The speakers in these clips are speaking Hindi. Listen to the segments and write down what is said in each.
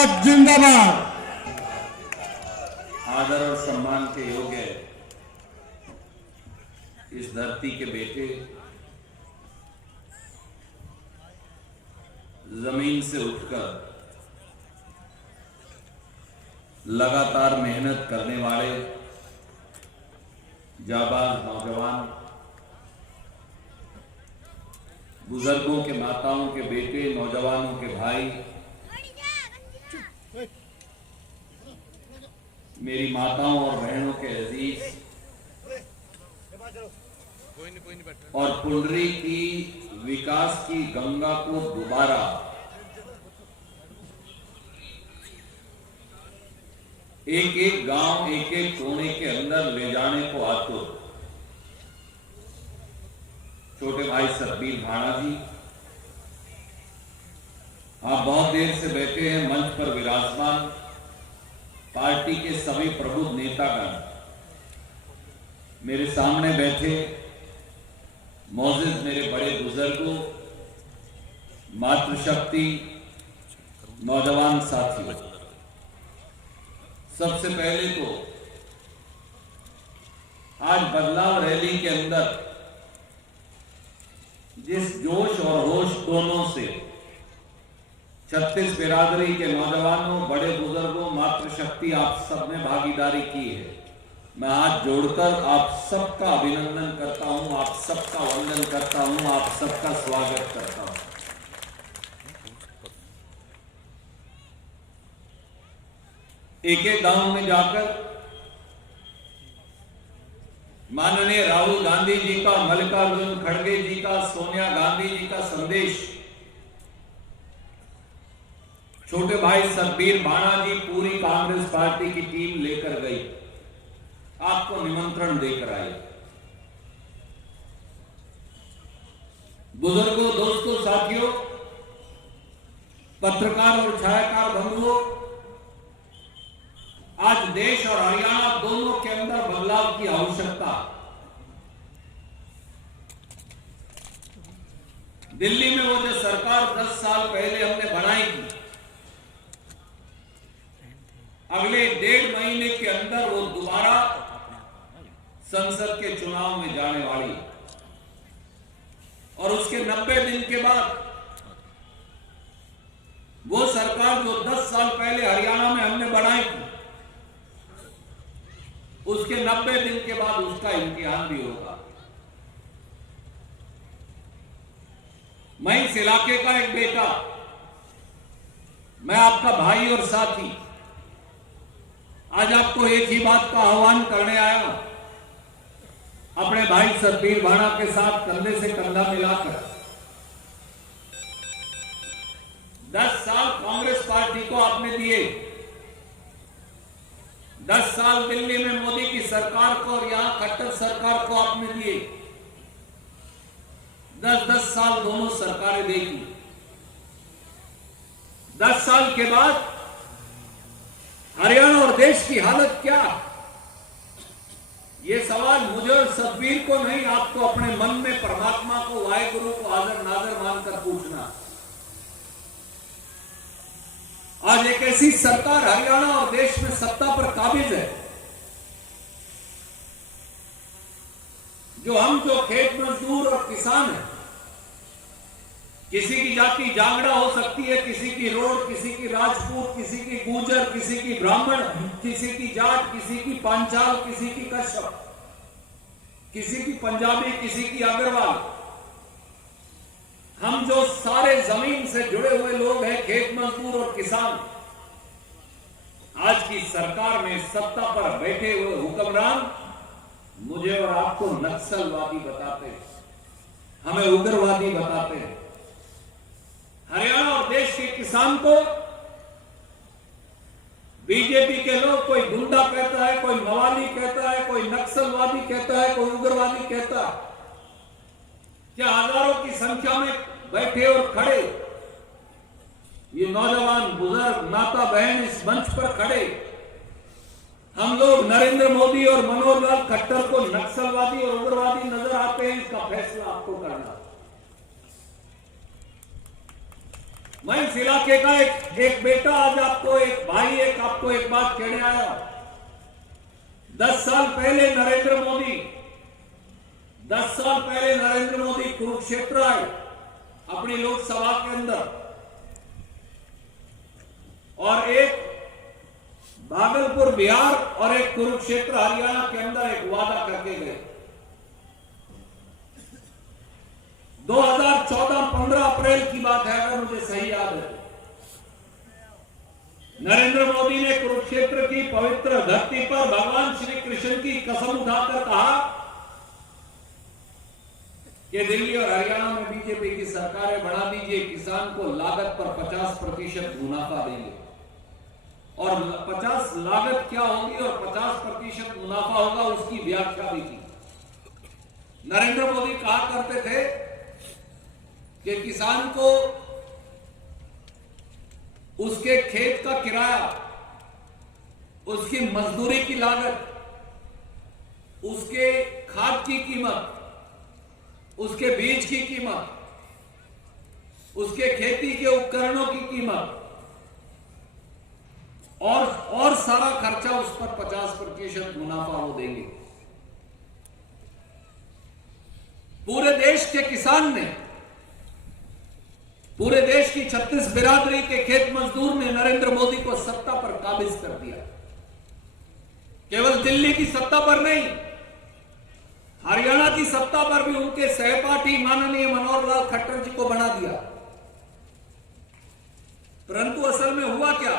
जिंदाबाद जिंदाबाद। आदर और सम्मान के योग्य इस धरती के बेटे, जमीन से उठकर लगातार मेहनत करने वाले जाबाज नौजवान, बुजुर्गों के माताओं के बेटे, नौजवानों के भाई, मेरी माताओं और बहनों के अजीज और पुंडरी की विकास की गंगा को दोबारा एक एक गांव, एक एक कोने के अंदर ले जाने को आतुर छोटे भाई सतबीर भाणा जी, आप बहुत देर से बैठे हैं मंच पर विराजमान पार्टी के सभी प्रबुद्ध नेतागण, मेरे सामने बैठे मौजूद मेरे बड़े बुजुर्गों, मातृशक्ति, नौजवान साथियों, सबसे पहले तो आज बदलाव रैली के अंदर जिस जोश और होश दोनों से 36 बिरादरी के नौजवानों, बड़े बुजुर्गों, मातृशक्ति आप सब ने भागीदारी की है, मैं हाथ जोड़कर आप सबका अभिनंदन करता हूं, आप सबका वंदन करता हूं, आप सबका स्वागत करता हूं। एक एक गांव में जाकर माननीय राहुल गांधी जी का, मल्लिकार्जुन खड़गे जी का, सोनिया गांधी जी का संदेश छोटे भाई सतबीर भाणा जी पूरी कांग्रेस पार्टी की टीम लेकर गई, आपको निमंत्रण देकर आई। बुजुर्गों, दोस्तों, साथियों, पत्रकार और छायाकार बंधुओं, आज देश और हरियाणा दोनों के अंदर बदलाव की आवश्यकता। दिल्ली में वो जो सरकार 10 साल पहले हमने बनाई थी, अगले 1.5 महीने के अंदर वो दोबारा संसद के चुनाव में जाने वाली, और उसके 90 दिन के बाद वो सरकार जो 10 साल पहले हरियाणा में हमने बनाई थी, उसके 90 दिन के बाद उसका इम्तिहान भी होगा। मैं इस इलाके का एक बेटा, मैं आपका भाई और साथी, आज आपको एक ही बात का आह्वान करने आया हूं, अपने भाई सतबीर भाणा के साथ कंधे से कंधा मिलाकर 10 साल कांग्रेस पार्टी को आपने दिए, 10 साल दिल्ली में मोदी की सरकार को और यहां खट्टर सरकार को आपने दिए, 10-10 साल दोनों सरकारें देखी। 10 साल के बाद हरियाणा और देश की हालत क्या? ये सवाल मुझे और सतबीर को नहीं, आपको अपने मन में परमात्मा को, वाहेगुरु को हाजिर नाजर मानकर पूछना। आज एक ऐसी सरकार हरियाणा और देश में सत्ता पर काबिज है, जो खेत मजदूर और किसान है, किसी की जाति जांगड़ा हो सकती है, किसी की रोड, किसी की राजपूत, किसी की गुर्जर, किसी की ब्राह्मण, किसी की जाट, किसी की पांचाल, किसी की कश्यप, किसी की पंजाबी, किसी की अग्रवाल, हम जो सारे जमीन से जुड़े हुए लोग हैं, खेत मजदूर और किसान, आज की सरकार में सत्ता पर बैठे हुए हुक्मरान मुझे और आपको नक्सलवादी बताते हैं, हमें उग्रवादी बताते हैं। हरियाणा और देश के किसान को बीजेपी के लोग कोई गुंडा कहता है, कोई मवाली कहता है, कोई नक्सलवादी कहता है, कोई उग्रवादी कहता है। क्या हजारों की संख्या में बैठे और खड़े ये नौजवान, बुजुर्ग, माता बहन इस मंच पर खड़े, हम लोग नरेंद्र मोदी और मनोहर लाल खट्टर को नक्सलवादी और उग्रवादी नजर आते हैं? इसका फैसला आपको करना। मैं इस इलाके का एक बेटा आज आपको, एक भाई, आपको एक बात कहने आया हूं। 10 साल पहले नरेंद्र मोदी कुरुक्षेत्र आए अपनी लोकसभा के अंदर, और एक भागलपुर बिहार और एक कुरुक्षेत्र हरियाणा के अंदर एक वादा करके गए। 2014-15 अप्रैल की बात है, अगर मुझे सही याद है। नरेंद्र मोदी ने कुरुक्षेत्र की पवित्र धरती पर भगवान श्री कृष्ण की कसम उठाकर कहा कि दिल्ली और हरियाणा में बीजेपी की सरकारें बना दीजिए, किसान को लागत पर 50% मुनाफा देंगे। और 50 लागत क्या होगी और 50% मुनाफा होगा, उसकी व्याख्या भी की। नरेंद्र मोदी कहा करते थे कि किसान को उसके खेत का किराया, उसकी मजदूरी की लागत, उसके खाद की कीमत, उसके बीज की कीमत, उसके खेती के उपकरणों की कीमत और सारा खर्चा उस पर 50% मुनाफा वो देंगे। पूरे देश के किसान ने, पूरे देश की 36 बिरादरी के खेत मजदूर ने नरेंद्र मोदी को सत्ता पर काबिज कर दिया। केवल दिल्ली की सत्ता पर नहीं, हरियाणा की सत्ता पर भी उनके सहपाठी माननीय मनोहर लाल खट्टर जी को बना दिया। परंतु असल में हुआ क्या,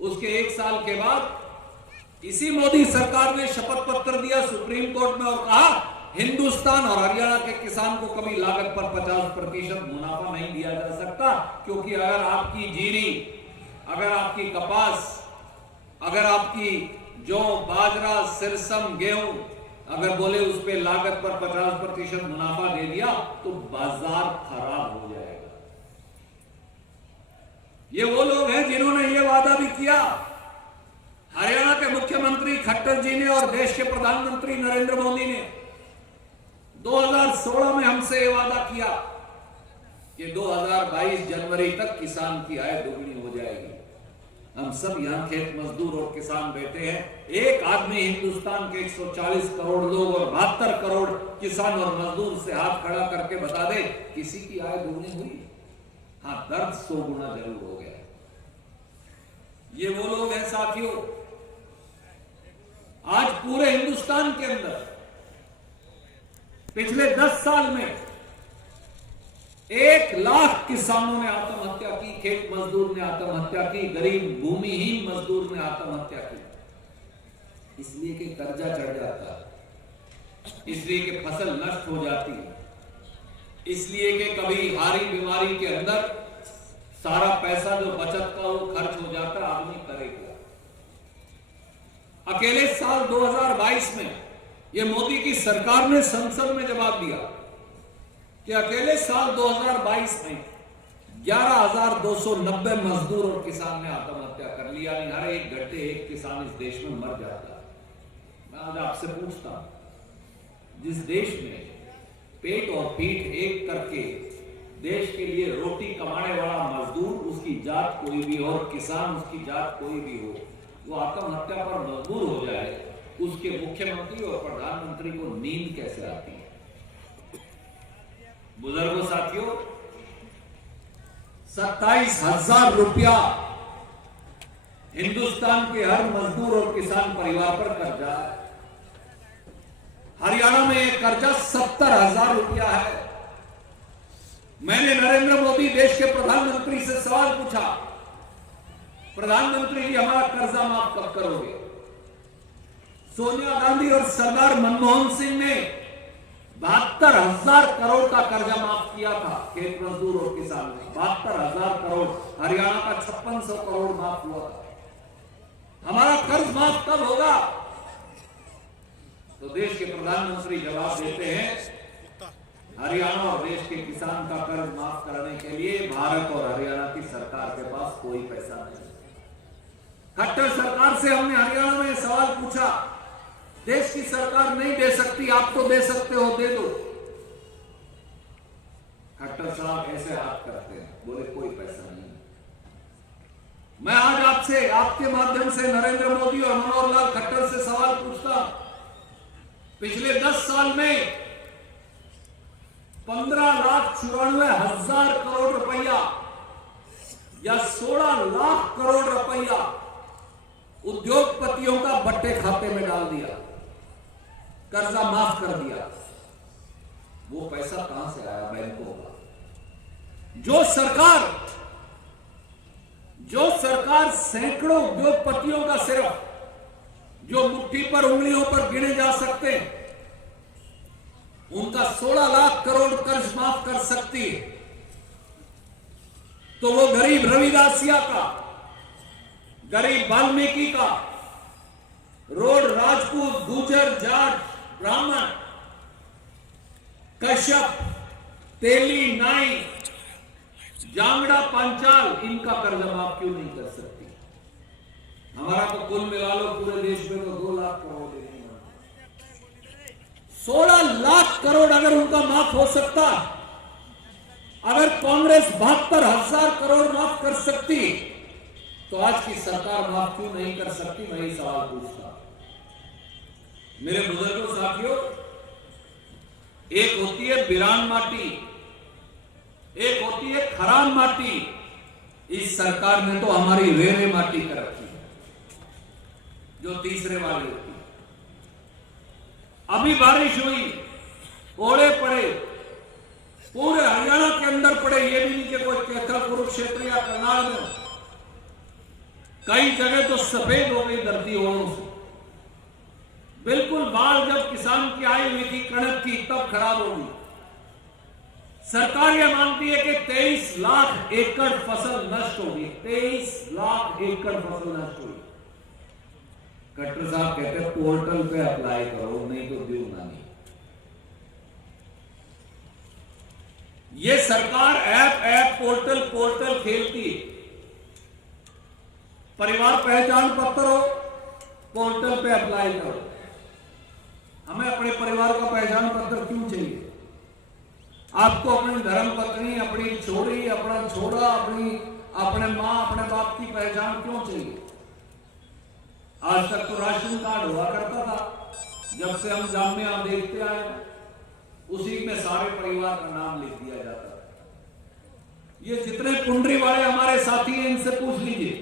उसके 1 साल के बाद इसी मोदी सरकार ने शपथ पत्र दिया सुप्रीम कोर्ट में और कहा हिंदुस्तान और हरियाणा के किसान को कभी लागत पर 50% मुनाफा नहीं दिया जा सकता, क्योंकि अगर आपकी जीरी, अगर आपकी कपास, अगर आपकी जौ, बाजरा, सिरसम, गेहूं अगर बोले उस पे लागत पर 50% मुनाफा दे दिया तो बाजार खराब हो जाएगा। ये वो लोग हैं जिन्होंने ये वादा भी किया। हरियाणा के मुख्यमंत्री खट्टर जी ने और देश के प्रधानमंत्री नरेंद्र मोदी ने 2016 में हमसे ये वादा किया कि 2022 जनवरी तक किसान की आय दोगुनी हो जाएगी। हम सब यहां खेत मजदूर और किसान बैठे हैं। एक आदमी हिंदुस्तान के 140 करोड़ लोग और 72 करोड़ किसान और मजदूर से हाथ खड़ा करके बता दे किसी की आय दोगुनी हुई? हां, दर्द 100 गुना जरूर हो गया। ये वो लोग हैं साथियों, आज पूरे हिंदुस्तान के अंदर पिछले 10 साल में 1 लाख किसानों ने आत्महत्या की, खेत मजदूर ने आत्महत्या की, गरीब भूमिहीन मजदूर ने आत्महत्या की। इसलिए कि कर्जा चढ़ जाता है, इसलिए कि फसल नष्ट हो जाती है, इसलिए कि कभी हारी बीमारी के अंदर सारा पैसा जो बचत का वो खर्च हो जाता, आदमी करे क्या? अकेले साल 2022 में ये मोदी की सरकार ने संसद में जवाब दिया कि अकेले साल 2022 में 11,290 मजदूर और किसान ने आत्महत्या कर लिया। यानी हर 1 घंटे 1 किसान इस देश में मर जाता है। मैं आज आपसे पूछता हूं, जिस देश में पेट और पीठ एक करके देश के लिए रोटी कमाने वाला मजदूर, उसकी जात कोई भी हो, और किसान उसकी जात कोई भी हो, वो आत्महत्या पर मजबूर हो जाए, उसके मुख्यमंत्री और प्रधानमंत्री को नींद कैसे आती है? बुजुर्गों, साथियों, 27,000 रुपया हिंदुस्तान के हर मजदूर और किसान परिवार पर कर्जा है। हरियाणा में एक कर्जा 70,000 रुपया है। मैंने नरेंद्र मोदी देश के प्रधानमंत्री से सवाल पूछा, प्रधानमंत्री जी हमारा कर्जा माफ कब करोगे? सोनिया गांधी और सरदार मनमोहन सिंह ने 72,000 करोड़ का कर्जा माफ किया था खेत मजदूर और किसान ने। 72,000 करोड़। हरियाणा का 5600 करोड़ माफ हुआ था। हमारा कर्ज माफ कब होगा? तो देश के प्रधानमंत्री जवाब देते हैं, हरियाणा और देश के किसान का कर्ज माफ करने के लिए भारत और हरियाणा की सरकार के पास कोई पैसा नहीं। खट्टर सरकार से हमने हरियाणा में सवाल पूछा, देश की सरकार नहीं दे सकती, आप तो दे सकते हो, दे दो। खट्टर साहब ऐसे हाथ करते हैं, बोले कोई पैसा नहीं। मैं आज आपसे, आपके माध्यम से नरेंद्र मोदी और मनोहर लाल खट्टर से सवाल पूछता हूं, पिछले 10 साल में 15,94,000 करोड़ रुपया या 16 लाख करोड़ रुपया उद्योगपतियों का बट्टे खाते में डाल दिया, कर्जा माफ कर दिया। वो पैसा कहां से आया? बैंकों का। जो सरकार सैकड़ों उद्योगपतियों का सिर्फ जो मुट्ठी पर उंगलियों पर गिने जा सकते हैं, उनका 16 लाख करोड़ कर्ज माफ कर सकती है, तो वो गरीब रविदासिया का, गरीब वाल्मीकि का, रोड राजपूत, गुजर, जाट, ब्राह्मण, कश्यप, तेली, नाई, जांगड़ा, पांचाल, इनका कर्ज माफ क्यों नहीं कर सकती? हमारा तो कुल मिला लो पूरे देश में तो 2 लाख करोड़, 16 लाख करोड़ अगर उनका माफ हो सकता, अगर कांग्रेस 72,000 करोड़ माफ कर सकती, तो आज की सरकार माफ क्यों नहीं कर सकती? मैं ये सवाल पूछता। मेरे बुजुर्गों, साथियों, एक होती है बिरान माटी, एक होती है खरान माटी। इस सरकार ने तो हमारी रेरे माटी कर रखी है, जो तीसरे वाली होती है। अभी बारिश हुई, ओले पड़े, पूरे हरियाणा के अंदर पड़े, ये भी नहीं कि कोई कैथल, कुरुक्षेत्र या करनाल में, कई जगह तो सफेद हो गई धरती ओलों से। बिल्कुल बाढ़ जब किसान की आई हुई थी, कणक की, तब खराब होगी। सरकार यह मानती है कि 23 लाख एकड़ फसल नष्ट होगी, 23 लाख एकड़ फसल नष्ट होगी। खट्टर साहब कहते हैं पोर्टल पे अप्लाई करो, नहीं तो दूंगा नहीं। ये सरकार ऐप पोर्टल खेलती है। परिवार पहचान पत्र हो, पोर्टल पे अप्लाई करो। हमें अपने परिवार का पहचान पत्र क्यों चाहिए? आपको अपनी धर्म पत्नी, अपनी छोरी, अपना छोरा, अपने मां, अपने बाप की पहचान क्यों चाहिए? आज तक तो राशन कार्ड हुआ करता था, जब से हम जामिया देखते आए, उसी में सारे परिवार का नाम लिख दिया जाता है। ये जितने कुंडरी वाले हमारे साथी हैं, इनसे पूछ लीजिए,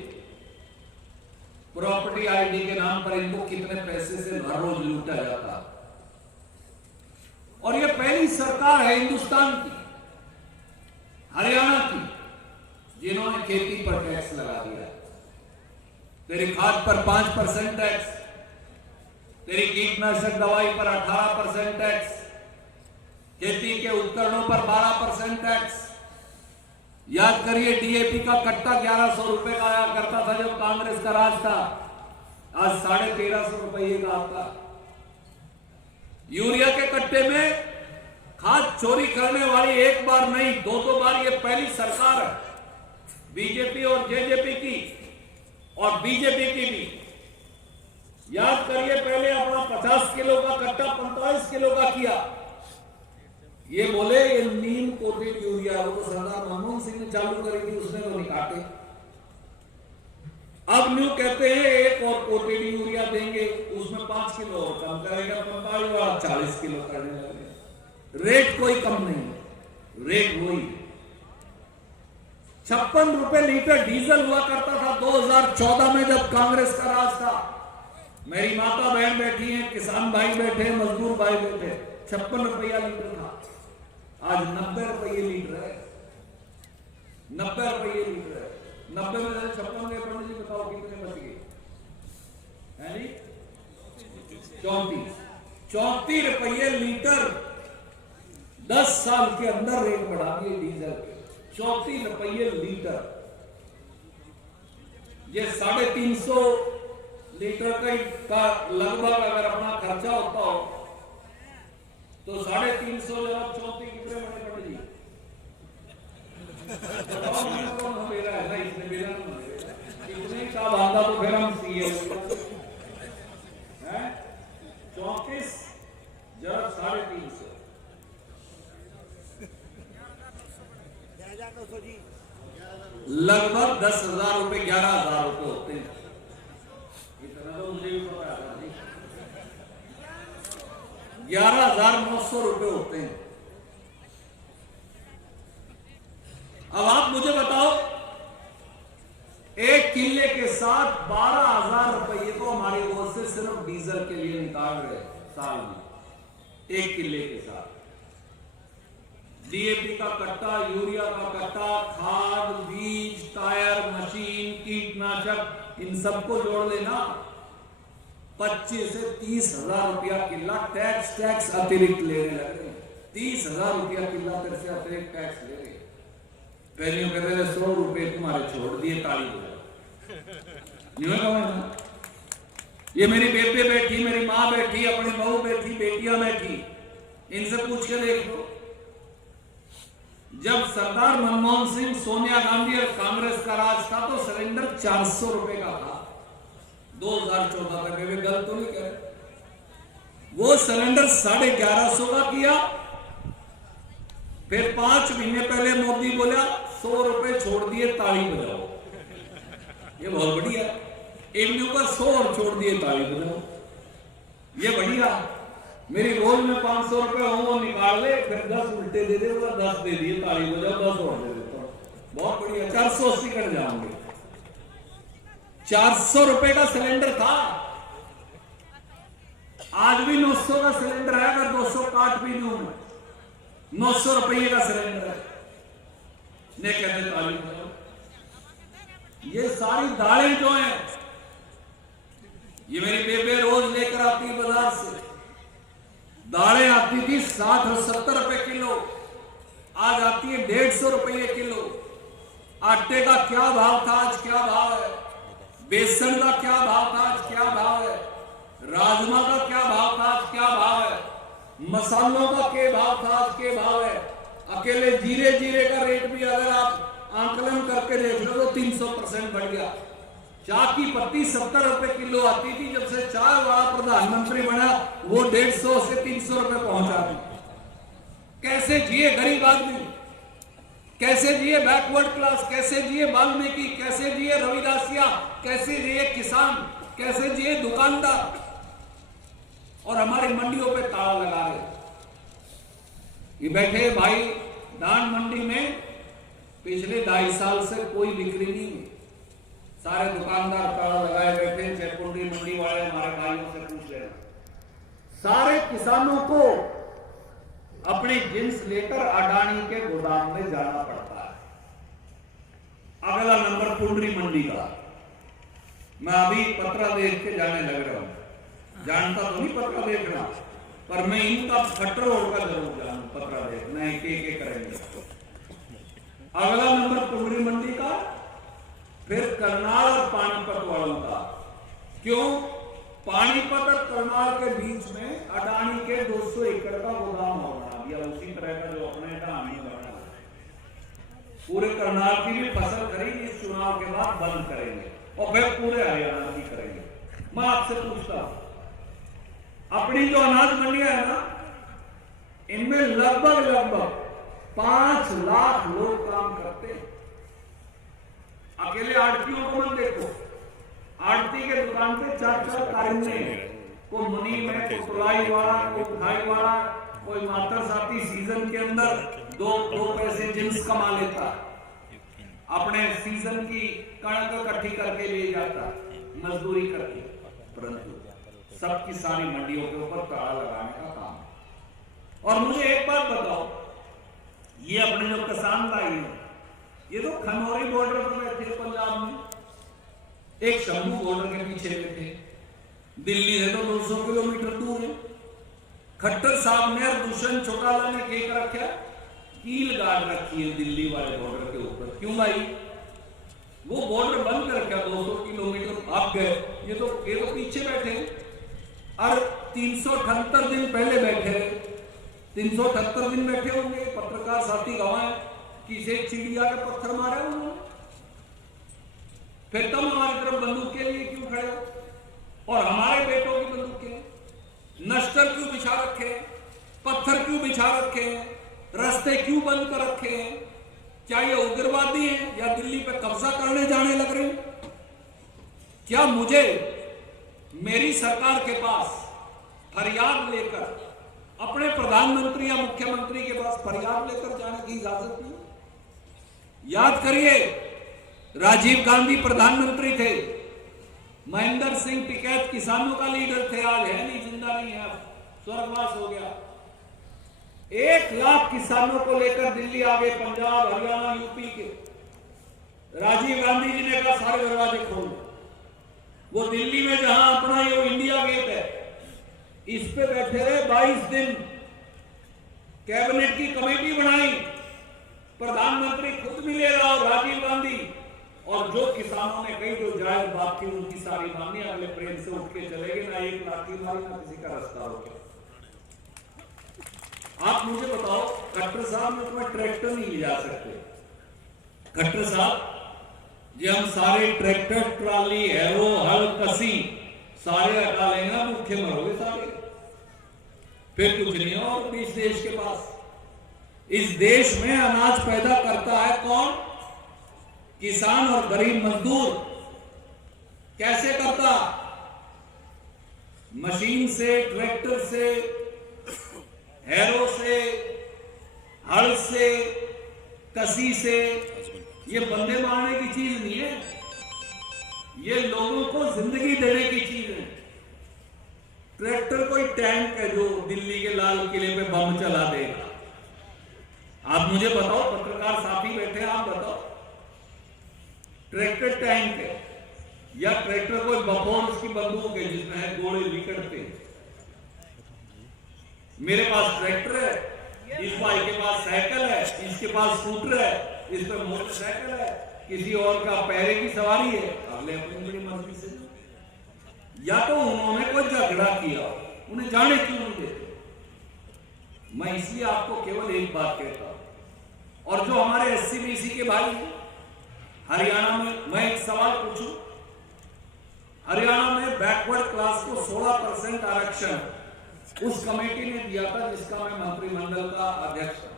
प्रॉपर्टी आईडी के नाम पर इनको कितने पैसे से हर रोज लूटा जाता है। और ये पहली सरकार है हिंदुस्तान की, हरियाणा की, जिन्होंने खेती पर टैक्स लगा दिया। तेरी खाद पर 5% टैक्स, तेरी कीटनाशक दवाई पर 18% टैक्स, खेती के उपकरणों पर 12% टैक्स। याद करिए, डीएपी का कट्टा 1100 रुपए का आया करता था जब कांग्रेस का राज था, आज 1350 रुपये का आता। यूरिया के कट्टे में खाद चोरी करने वाली एक बार नहीं, 2-2 बार ये पहली सरकार है, बीजेपी और जेजेपी की, और बीजेपी की भी। याद करिए, पहले अपना 50 किलो का कट्टा 45 किलो का किया। ये बोले ये नीम कोटेड यूरिया, वो तो सरदार मनमोहन सिंह ने चालू करी थी, उसने तो निकाटे। अब न्यू कहते हैं एक और कोटेड यूरिया देंगे, उसमें 5 किलो और कम करेगा, 45 वाला 40 किलो करने लगे। रेट कोई कम नहीं है, रेट वही। 56 रुपए लीटर डीजल हुआ करता था 2014 में, जब कांग्रेस का राज था। मेरी माता बहन बैठी हैं, किसान भाई बैठे, मजदूर भाई बैठे, 56 रुपया लीटर था, आज 90 रुपये लीटर है। 90 रुपये लीटर है। 90 में से 56 गए, पंडित जी बताओ कितने बच गए? है जी 34 रुपये लीटर। 10 साल के अंदर रेट बढ़ा दिए डीजल के, 34 रुपये लीटर। ये 350 लीटर का लगभग अगर अपना खर्चा होता हो तो 350 जब 34 कितने बने पंडित जी? मेरा है ना, इसने मेरा इतने का भागा तो फिर हम सीए 34 जब 350। 11,000 रुपए होते हैं। इतना तो मुझे भी पता है, 11,900 रुपए होते हैं। अब आप मुझे बताओ, एक किले के साथ 12,000 रुपये तो हमारी ओर से सिर्फ डीजल के लिए निकाल रहे साल में, एक किले के साथ। डीएपी का कट्टा, यूरिया का कट्टा, खाद, बीज, टायर, मशीन, कीटनाशक, इन सबको जोड़ लेना 25 से 30,000 रुपया किला टैक्स अतिरिक्त लेने लगे। 30,000 रुपया किला फिर से अतिरिक्त टैक्स ले रहे। पहले कहते थे 100 रुपए तुम्हारे छोड़ दिए, ताली बजाओ। ये मेरी बेबे बैठी, मेरी माँ बैठी, अपनी बहू बैठी, बेटियां बैठी, इनसे पूछ के देख लो। जब सरदार मनमोहन सिंह, सोनिया गांधी और कांग्रेस का राज था तो सिलेंडर 400 रुपए का था 2014 तक। वे गलत तो नहीं कह रहे। वो सिलेंडर 1150 का किया। फिर 5 महीने पहले मोदी बोला 100 रुपए छोड़ दिए, ताली बजाओ। ये बहुत बढ़िया। एमयू का 100 और छोड़ दिए, ताली बजाओ। ये बढ़िया। मेरी रोज में 500 रुपए हो वो निकाल ले, फिर 10 उल्टे दे दे, बोला 10 दे दिए, ताली बजाओ, 10 और दे देता हूं। बहुत बढ़िया। 480 कर जाओगे। 400 रुपए का सिलेंडर था, आज भी 900 का सिलेंडर है। अगर 200 काट भी दूं, 900 रुपये का सिलेंडर है। ने कहते ताली बजाओ। ये सारी दालें जो हैं, ये मेरी बेबे रोज लेकर आती है बाजार से। दालें आती थी 60 और 70 रुपए किलो, आज आती है 150 रुपये किलो। आटे का क्या भाव था, आज क्या भाव है। बेसन का क्या भाव था, आज क्या भाव है। राजमा का क्या भाव था, आज क्या भाव है। मसालों का क्या भाव था, आज क्या भाव है। अकेले जीरे का रेट भी अगर आप आंकलन करके देख लो तो 300% बढ़ गया। चाय की पत्ती 70 रुपए किलो आती थी, जब से चाय वाला प्रधानमंत्री बना वो 150 से 300 रुपए पहुंचा दी। कैसे जिए गरीब आदमी, कैसे जिए बैकवर्ड क्लास, कैसे जिए वाल्मीकि, कैसे जिए रविदासिया, कैसे जिए किसान, कैसे जिए दुकानदार। और हमारी मंडियों पे ताला लगा रहे। ये बैठे भाई धान मंडी में पिछले 2.5 साल से कोई बिक्री नहीं हुई। सारे दुकानदार ताला लगाए बैठे। जयपुरी मंडी वाले हमारे भाइयों से पूछ लेना। सारे किसानों को अपने जिन्स लेकर अडानी के गोदाम में जाना पड़ता है। अगला नंबर कुंडरी मंडी का। मैं अभी पत्रा देख के जाने लग रहा हूं। जानता तो नहीं पत्रा देखना, पर मैं इनका फटर होगा जरूर जानू। पत्रा देखना एक करेंगे। अगला नंबर कुंडरी मंडी का, फिर करनाल और पानीपत वालों का। क्यों? पानीपत और करनाल के बीच में अडानी के 200 एकड़ का गोदाम बना दिया, उसी तरह का जो अपने अडानी बना। पूरे करनाल की भी फसल खरीद इस चुनाव के बाद बंद करेंगे और फिर पूरे हरियाणा की करेंगे। मैं आपसे पूछता हूं, अपनी जो अनाज मंडियां है ना, इनमें लगभग 5 लाख लोग काम करते हैं। अकेले आड़तियों को मत देखो। आड़ती के दुकान पे 4 कारिंदे हैं। कोई मुनीम है, कोई तुलाई वाला, कोई उठाई वाला, कोई मातर साथी सीजन के अंदर 2 पैसे जिन्स कमा लेता, अपने सीजन की कणक इकट्ठी करके ले जाता मजदूरी करके। परंतु सबकी सारी मंडियों के ऊपर ताला लगाने का काम है। और मुझे एक बात बताओ, ये अपने जो किसान भाई हैं, ये तो खनौरी बॉर्डर पर बैठे पंजाब में, एक शंभू बॉर्डर के पीछे बैठे। दिल्ली से तो 200 किलोमीटर दूर है। खट्टर साहब ने और दुष्यंत चौटाला ने क्या रखा, कील गार्ड रखी है दिल्ली वाले बॉर्डर के ऊपर। क्यों भाई? वो बॉर्डर बंद कर रखा, 200 किलोमीटर आप गए, ये तो पीछे बैठे। और 378 दिन पहले बैठे, 378 दिन बैठे होंगे। पत्रकार साथी गवाए किसी चिड़िया के पत्थर मारे उन्होंने। फिर तुम हमारी तरफ बंदूक के लिए क्यों खड़े हो? और हमारे बेटों की बंदूक के नश्तर क्यों बिछा रखे हैं? पत्थर क्यों बिछा रखे हैं? रास्ते क्यों बंद कर रखे हैं? क्या ये उग्रवादी हैं या दिल्ली पे कब्जा करने जाने लग रहे हैं? क्या मुझे मेरी सरकार के पास फरियाद लेकर अपने प्रधानमंत्री या मुख्यमंत्री के पास फरियाद लेकर जाने की इजाजत नहीं? याद करिए, राजीव गांधी प्रधानमंत्री थे, महेंद्र सिंह टिकैत किसानों का लीडर थे, आज है नहीं, जिंदा नहीं है, स्वर्गवास हो गया। 1 लाख किसानों को लेकर दिल्ली आ गए, पंजाब, हरियाणा, यूपी के। राजीव गांधी जी ने कहा सारे दरवाजे खोल दो। वो दिल्ली में जहां अपना ये इंडिया गेट है, इस पे बैठे रहे 22 दिन, कैबिनेट की कमेटी बनाई, प्रधानमंत्री खुद मिले राव राजीव गांधी, और जो किसानों ने कही जो जायज बात थी उनकी सारी मानी, अगले प्रेम से उठ के चले गए, ना एक लाठी मारी ना किसी का रास्ता रोके। आप मुझे बताओ, खट्टर साहब में तुम्हें ट्रैक्टर नहीं ले जा सकते। खट्टर साहब जी, हम सारे ट्रैक्टर, ट्राली, हैरो, हल, कसी सारे हटा लेंगे ना, भूखे मरोगे सारे, फिर कुछ नहीं और इस देश के पास। इस देश में अनाज पैदा करता है कौन? किसान और गरीब मजदूर। कैसे करता? मशीन से, ट्रैक्टर से, हैरो से, हल से, कसी से। ये बंदे मारने की चीज नहीं है, ये लोगों को जिंदगी देने की चीज है। ट्रैक्टर कोई टैंक है जो दिल्ली के लाल किले पे बम चला देगा। आप मुझे बताओ, पत्रकार साथी बैठे, आप बताओ, ट्रैक्टर टैंक है या ट्रैक्टर कोई बफोर्स की बंदूक है जिसमें है गोले विकेट पे? मेरे पास ट्रैक्टर है, इस भाई के पास साइकिल है, इसके पास स्कूटर है, इस पर मोटरसाइकिल है, किसी और का पैरे की सवारी है, अगले अपनी बड़ी मर्जी से। या तो उन्होंने कोई झगड़ा किया, उन्हें जाने क्यों नहीं देते? मैं इसलिए आपको केवल एक बात कहता हूं। और जो हमारे एससी बीसी के भाई हरियाणा में, मैं एक सवाल पूछूं, हरियाणा में बैकवर्ड क्लास को 16% आरक्षण उस कमेटी ने दिया था जिसका मैं मंत्रिमंडल का अध्यक्ष था।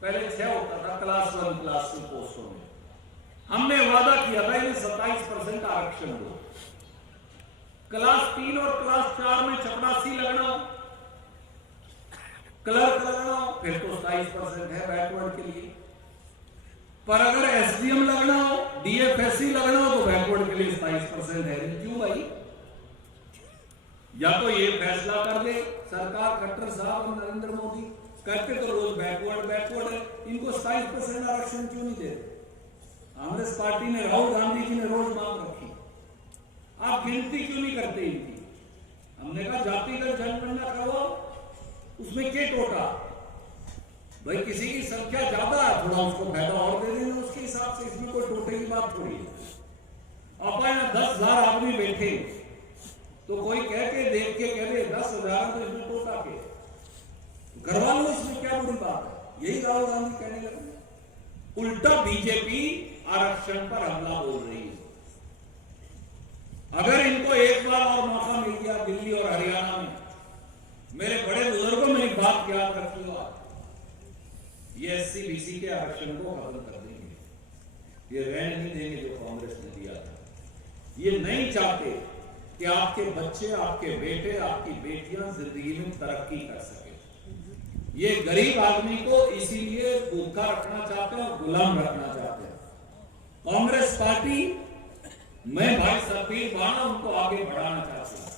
पहले 6 होता था क्लास 1, क्लास 2 पोस्टों में। हमने वादा किया था इन्हें 27% आरक्षण दो। क्लास 3 और क्लास 4 में चपरासी लगना हो, क्लर्क लगना हो, फिर तो 27% है बैकवर्ड के लिए। पर अगर एसडीएम लगना हो, डीएफएससी लगना हो, तो बैकवर्ड के लिए 27% है। क्यों भाई? या तो ये फैसला कर दे सरकार, खट्टर साहब और नरेंद्र मोदी, कहते तो रोज बैकवर्ड बैकवर्ड है, इनको 27% आरक्षण क्यों नहीं देते? कांग्रेस पार्टी ने, राहुल गांधी जी ने रोज मांग रखी, आप गिनती क्यों नहीं करते इनकी? हमने कहा जातिगत जनगणना करवाओ, उसमें क्या टोटा भाई? किसी की संख्या ज्यादा है, थोड़ा उसको फायदा और दे देना उसके हिसाब से, इसमें कोई टोटे की बात थोड़ी है। अब यहाँ 10,000 आदमी बैठे तो कोई कह के देख के कह दे 10,000 तो इसमें टोटा के करवा लो, इसमें क्या बड़ी बात है? यही राहुल गांधी कहने लगे। उल्टा बीजेपी आरक्षण पर हमला बोल रही है। अगर इनको एक बार और मौका मिल गया दिल्ली और हरियाणा में, मेरे बड़े बुजुर्गों में एक बात याद रखिएगा, ये एससी बीसी के आरक्षण को खत्म कर देंगे, ये रहने नहीं देंगे जो कांग्रेस ने दिया था। ये नहीं चाहते कि आपके बच्चे, आपके बेटे, आपकी बेटियां जिंदगी में तरक्की कर सके। ये गरीब आदमी को इसीलिए भूखा रखना चाहते हैं और गुलाम रखना चाहते हैं। कांग्रेस पार्टी, मैं भाई सफीर बाणा उनको आगे बढ़ाना चाहते हैं।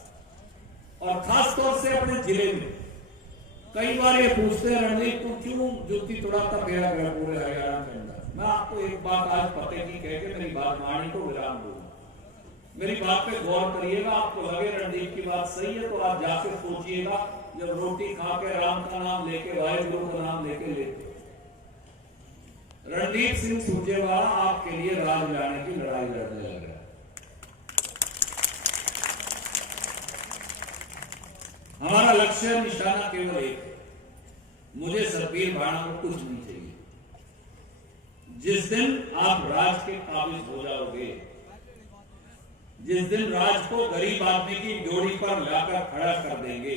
और खास तौर से अपने जिले में कई बार ये पूछते हैं, रणदीप तू क्यों जुत्ती तोड़ाता फिरा गया पूरे हरियाणा के अंदर? मैं आपको एक बात आज पते की कह के मेरी बात मानने को विराम दूंगा। मेरी बात पे गौर करिएगा, आपको लगे रणदीप की बात सही है तो आप जाके सोचिएगा, जब रोटी खा के राम का नाम लेके, वाहिगुरु का नाम लेके लेते, रणदीप सिंह सुरजेवाला आपके लिए राज लाने की लड़ाई लड़ने लग रहा है। हमारा लक्ष्य, निशाना केवल एक है, मुझे सतबीर बाणा को कुछ नहीं चाहिए। जिस दिन आप राज के काबिल हो जाओगे, जिस दिन राज को गरीब आदमी की डोरी पर लाकर खड़ा कर देंगे,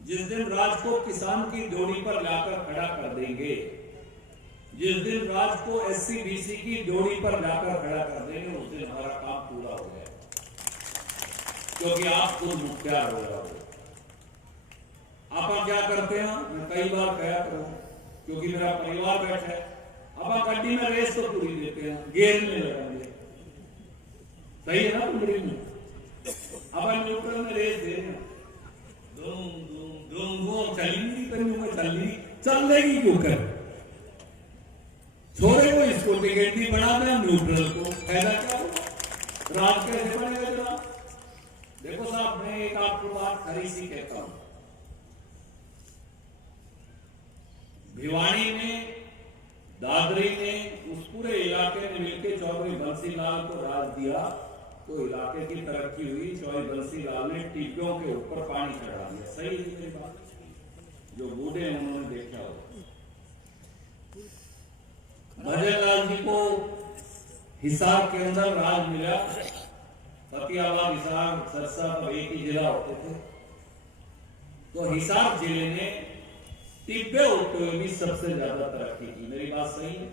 जिस दिन राज को किसान की डोरी पर लाकर खड़ा कर देंगे, जिस दिन राज को एससी बीसी की डोरी पर लाकर खड़ा कर देंगे, उस दिन हमारा काम पूरा हो गया। क्योंकि आप खुद मुख्तियार हो जाओगे। आप क्या करते हैं, मैं कई बार कहा करूं, क्योंकि मेरा परिवार बैठा है, आप गड्डी में रेस तो पूरी देते हैं, गेयर में लगाएंगे, सही है ना, कुंडली में अब न्यूट्रल में रेस दे रहे हैं, चलेंगी चल देगी क्यों कर, छोड़े वो इसको टिकट नहीं बना दें न्यूट्रल को, फायदा क्या होगा, राज कैसे बनेगा जनाब। देखो साहब, मैं एक आपको बात खरी सी कहता हूं, भिवानी में, दादरी में, उस पूरे इलाके ने मिलकर चौधरी बंसी लाल को राज दिया तो इलाके की तरक्की हुई। चौधरी बंसी लाल ने टीपियों के ऊपर पानी चढ़ा दिया, सही है मेरी बात, जो बूढ़े हैं उन्होंने देखा हो। भजन लाल जी को हिसार के अंदर राज मिला, फतेहाबाद, हिसार, सरसा तो एक ही जिला होते थे, तो हिसार जिले ने टिब्बे होते हुए भी सबसे ज्यादा तरक्की की। मेरी बात सही है,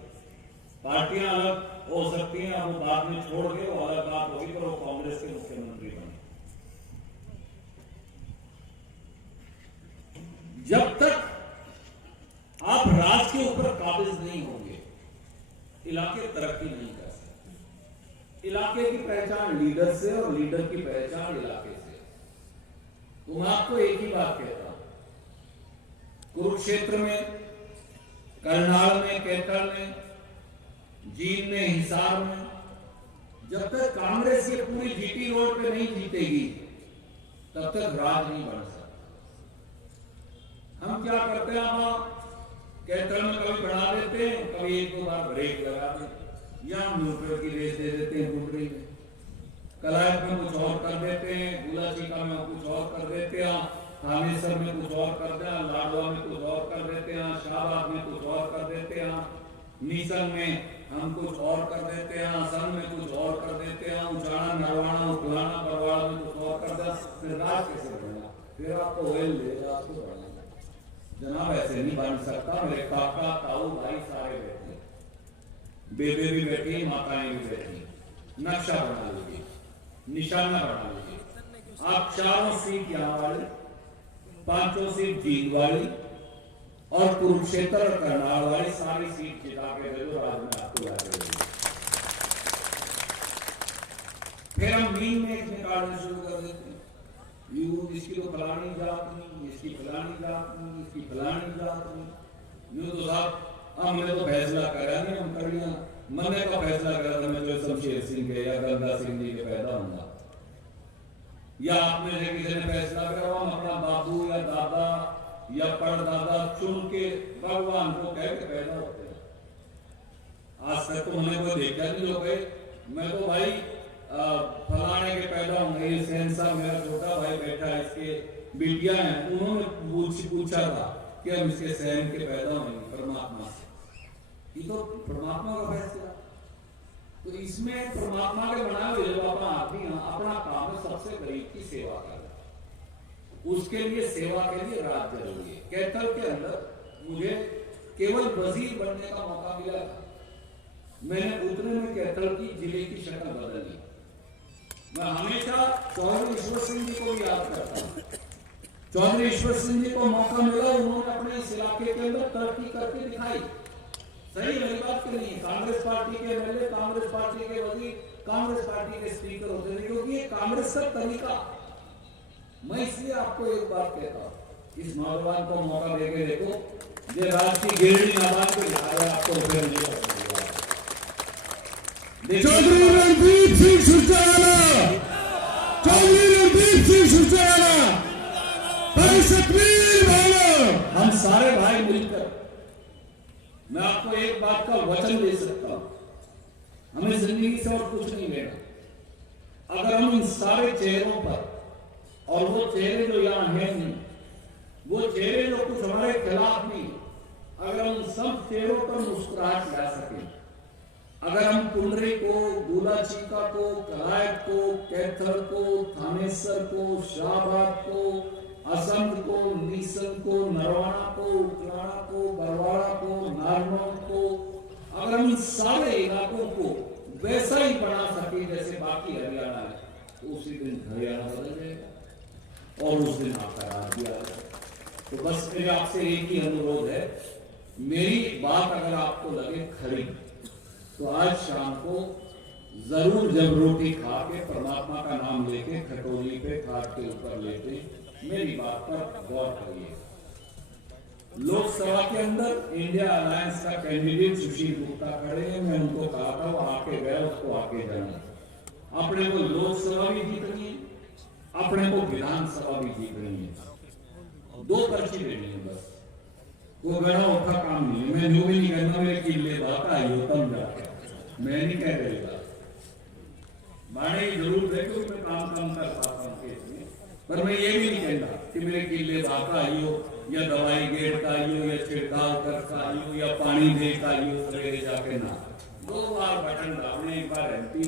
पार्टियां अलग हो सकती हैं, वो बाद में छोड़ के वो अलग बात होगी, पर वो कांग्रेस के मुख्यमंत्री बने। जब तक आप राज के ऊपर काबिज नहीं होंगे, इलाके तरक्की नहीं कर सकते। इलाके की पहचान लीडर से और लीडर की पहचान इलाके से। तो मैं आपको एक ही बात कहता हूं, कुरुक्षेत्र में, करनाल में, कैथल में, जींद में, हिसार में, जब तक कांग्रेस ये पूरी जीटी रोड पे नहीं जीतेगी तब तक राज नहीं बन सकता। हम क्या करते हैं, आप कैथल में कभी बढ़ा देते हैं, कभी एक दो बार ब्रेक लगा देते, या न्यूट्रल की रेस दे देते हैं गुडरी में, कलायत में कुछ और कर देते हैं, गुलाचीका में कुछ और कर देते हैं, थानेसर में कुछ और कर देते हैं, लाडवा में कुछ और कर देते हैं, शाहबाद में कुछ और कर देते हैं, नीसन में हम कुछ और कर देते हैं, असम में कुछ और कर देते हैं, उचाना, नरवाना, उखलाना, बरवाड़ा में कुछ और कर देते, फिर राज कैसे बढ़ेगा, फिर आपको ऑयल देगा, आपको बढ़ेगा। जनाब ऐसे नहीं बन सकता। मेरे काका, ताऊ, भाई सारे बैठे, बेबे भी बैठी, माताएं भी बैठी, नक्शा बना लीजिए, निशाना बना लीजिए। आप चारों सीट यहाँ वाली, पांचों सीट जींद वाली और कुरुक्षेत्र और करनाल वाली सारी सीट जिता के दे दो, राज में आपको ला के दे। फिर हम मीन में निकालना शुरू कर देते हैं, इसकी तो फलानी जात नहीं, इसकी फलानी जात नहीं, इसकी फलानी जात नहीं। यूं तो साहब हमने तो फैसला करा नहीं, हम कर लिया, मैंने का फैसला करा था मैं जो शमशेर सिंह के या गंगा सिंह जी के पैदा होगा, या आपने से किसी ने फैसला करा हम अपना बाबू या दादा या परदादा चुन के भगवान को कह के पैदा होते हैं। आज तक तो हमने कोई देखा नहीं, लोग मैं तो भाई फलाने के पैदा होंगे, ये सहनसा मेरा छोटा भाई बैठा है, इसके बेटियां हैं, उन्होंने पूछा था कि हम इसके सहन के पैदा होंगे परमात्मा से। ये तो परमात्मा का फैसला। तो इसमें परमात्मा के बनाए हुए जो अपना आदमी अपना काम है सबसे गरीब की सेवा करना, उसके लिए सेवा के लिए राज जरूरी है। कैथल के अंदर मुझे केवल वजीर बनने का मौका मिला था, मैंने उतने में कैथल की जिले की शक्ल बदल दी। मैं हमेशा चौधरी ईश्वर सिंह जी को भी याद करता हूँ। चौधरी ईश्वर सिंह जी को मौका मिला, उन्होंने अपने इस इलाके के अंदर तरक्की करके दिखाई। सही मेरी बात के नहीं, कांग्रेस पार्टी के एमएलए, कांग्रेस पार्टी के वजीर, कांग्रेस पार्टी के स्पीकर होते थे, क्योंकि ये कांग्रेस का तरीका। मैं इसलिए आपको एक बात कहता हूँ, इस नौजवान को मौका देके देखो, जो राज की गिरडी नाबाद को दिखाया आपको फिर नहीं। चौधरी रणदीप सिंह सुरजेवाला, चौधरी रणदीप सिंह सुरजेवाला, भाई सतवीर भाई, हम सारे भाई मिलकर, मैं आपको एक बात का वचन दे सकता हूं, हमें जिंदगी से और कुछ नहीं लेना। अगर हम इन सारे चेहरों पर, और वो चेहरे जो यहाँ है नहीं, वो चेहरे जो कुछ हमारे खिलाफ नहीं, अगर हम सब चेहरों पर मुस्कुराहट ला सके, अगर हम कुंडरी को, गुलाचीका को, कलायत को, कैथल को, थानेसर को, शाहबाद को, असंध को, नीसन को, नरवाना को, उकलाना को, बरवाड़ा को, नारनौल को, अगर हम इन सारे इलाकों को वैसा ही बना सके जैसे बाकी हरियाणा है, तो उसी दिन हरियाणा बदल जाएगा और उस दिन आपका राज भी आ जाएगा। तो बस मेरा आपसे एक ही अनुरोध है, मेरी बात अगर आपको लगे खरी तो आज शाम को जरूर जब रोटी खा के परमात्मा का नाम लेके खटोली पे खाट के ऊपर लेके मेरी बात पर गौर करिए। लोकसभा के अंदर इंडिया अलायंस का कैंडिडेट सुशील गुप्ता खड़े हैं, मैं उनको कहा था वो आके गए, उसको आके जाना। अपने को लोकसभा भी जीतनी है, अपने को विधानसभा भी जीतनी है, 2 पर्ची देनी है बस। वो बड़ा औखा काम नहीं है। मैं जो भी नहीं कहना मेरे किले बात आई हो तम जाके, मैं नहीं कह रही बात माने जरूर है कि मैं काम कर पाता हूँ केस में, पर मैं ये भी नहीं कहता कि मेरे किले बात आई हो या दवाई गेट का आई हो या छिड़काव कर का आई हो या पानी दे का आई हो, सवेरे जाके ना 2 बार बटन दाबने, एक बार एमपी